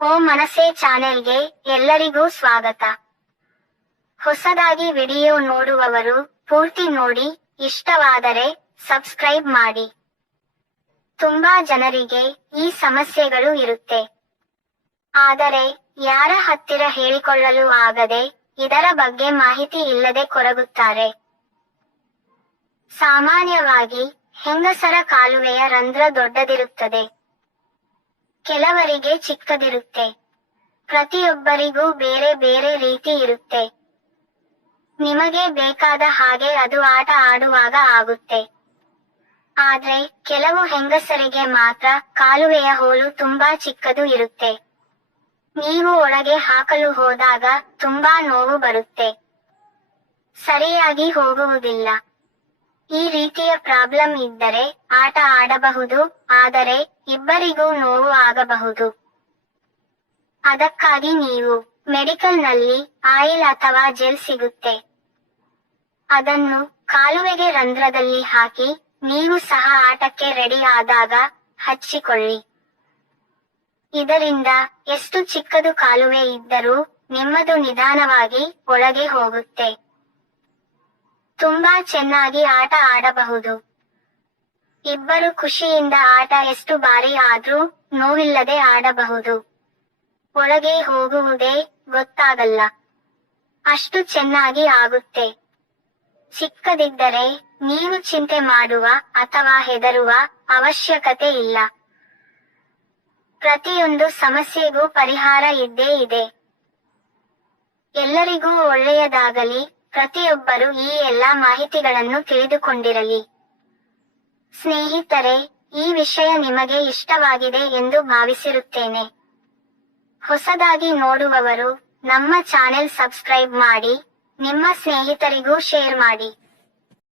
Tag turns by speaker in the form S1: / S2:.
S1: ಓ ಮನಸೆ ಚಾನೆಲ್ಗೆ ಎಲ್ಲರಿಗೂ ಸ್ವಾಗತ. ಹೊಸದಾಗಿ ವಿಡಿಯೋ ನೋಡುವವರು ಪೂರ್ತಿ ನೋಡಿ, ಇಷ್ಟವಾದರೆ ಸಬ್ಸ್ಕ್ರೈಬ್ ಮಾಡಿ. ತುಂಬಾ ಜನರಿಗೆ ಈ ಸಮಸ್ಯೆಗಳು ಇರುತ್ತೆ. ಆದರೆ ಯಾರ ಹತ್ತಿರ ಹೇಳಿಕೊಳ್ಳಲು ಆಗದೆ ಇದರ ಬಗ್ಗೆ ಮಾಹಿತಿ ಇಲ್ಲದೆ ಕೊರಗುತ್ತಾರೆ. ಸಾಮಾನ್ಯವಾಗಿ ಹೆಂಗಸರ ಕಾಲುವೆಯ ರಂಧ್ರ ದೊಡ್ಡದಿರುತ್ತದೆ. ಕೆಲವರಿಗೆ ಚಿಕ್ಕದಿರುತ್ತೆ. ಪ್ರತಿಯೊಬ್ಬರಿಗೂ ಬೇರೆ ಬೇರೆ ರೀತಿ ಇರುತ್ತೆ. ನಿಮಗೆ ಬೇಕಾದ ಹಾಗೆ ಅದು ಆಟ ಆಡುವಾಗ ಆಗುತ್ತೆ. ಆದ್ರೆ ಕೆಲವು ಹೆಂಗಸರಿಗೆ ಮಾತ್ರ ಕಾಲುವೆಯ ಹೋಲು ತುಂಬಾ ಚಿಕ್ಕದು ಇರುತ್ತೆ. ನೀವು ಒಳಗೆ ಹಾಕಲು ಹೋದಾಗ ತುಂಬಾ ನೋವು ಬರುತ್ತೆ. ಸರಿಯಾಗಿ ಹೋಗುವುದಿಲ್ಲ. ಈ ರೀತಿಯ ಪ್ರಾಬ್ಲಮ್ ಇದ್ದರೆ ಆಟ ಆಡಬಹುದು, ಆದರೆ ಇಬ್ಬರಿಗೂ ನೋವು ಆಗಬಹುದು. ಅದಕ್ಕಾಗಿ ನೀವು ಮೆಡಿಕಲ್ನಲ್ಲಿ ಆಯಿಲ್ ಅಥವಾ ಜೆಲ್ ಸಿಗುತ್ತೆ. ಅದನ್ನು ಕಾಲುವೆಗೆ ರಂಧ್ರದಲ್ಲಿ ಹಾಕಿ ನೀವು ಸಹ ಆಟಕ್ಕೆ ರೆಡಿ ಆದಾಗ ಹಚ್ಚಿಕೊಳ್ಳಿ. ಇದರಿಂದ ಎಷ್ಟು ಚಿಕ್ಕದು ಕಾಲುವೆ ಇದ್ದರೂ ನಿಮ್ಮದು ನಿಧಾನವಾಗಿ ಒಳಗೆ ಹೋಗುತ್ತೆ. ತುಂಬಾ ಚೆನ್ನಾಗಿ ಆಟ ಆಡಬಹುದು. ಇಬ್ಬರು ಖುಷಿಯಿಂದ ಆಟ ಎಷ್ಟು ಬಾರಿ ಆದ್ರೂ ನೋವಿಲ್ಲದೆ ಆಡಬಹುದು. ಒಳಗೆ ಹೋಗುವುದೇ ಗೊತ್ತಾಗಲ್ಲ. ಅಷ್ಟು ಚೆನ್ನಾಗಿ ಆಗುತ್ತೆ. ಚಿಕ್ಕದಿದ್ದರೆ ನೀವು ಚಿಂತೆ ಮಾಡುವ ಅಥವಾ ಹೆದರುವ ಅವಶ್ಯಕತೆ ಇಲ್ಲ. ಪ್ರತಿಯೊಂದು ಸಮಸ್ಯೆಗೂ ಪರಿಹಾರ ಇದ್ದೇ ಇದೆ. ಎಲ್ಲರಿಗೂ ಒಳ್ಳೆಯದಾಗಲಿ ಪ್ರತಿಯೊಬ್ಬರು ಈ ಎಲ್ಲಾ ಮಾಹಿತಿಗಳನ್ನು ತಿಳಿದುಕೊಂಡಿರಲಿ. ಸ್ನೇಹಿತರೆ, ಈ ವಿಷಯ ನಿಮಗೆ ಇಷ್ಟವಾಗಿದೆ ಎಂದು ಭಾವಿಸಿರುತ್ತೇನೆ. ಹೊಸದಾಗಿ ನೋಡುವವರು ನಮ್ಮ ಚಾನೆಲ್ ಸಬ್ಸ್ಕ್ರೈಬ್ ಮಾಡಿ, ನಿಮ್ಮ ಸ್ನೇಹಿತರಿಗೂ ಶೇರ್ ಮಾಡಿ.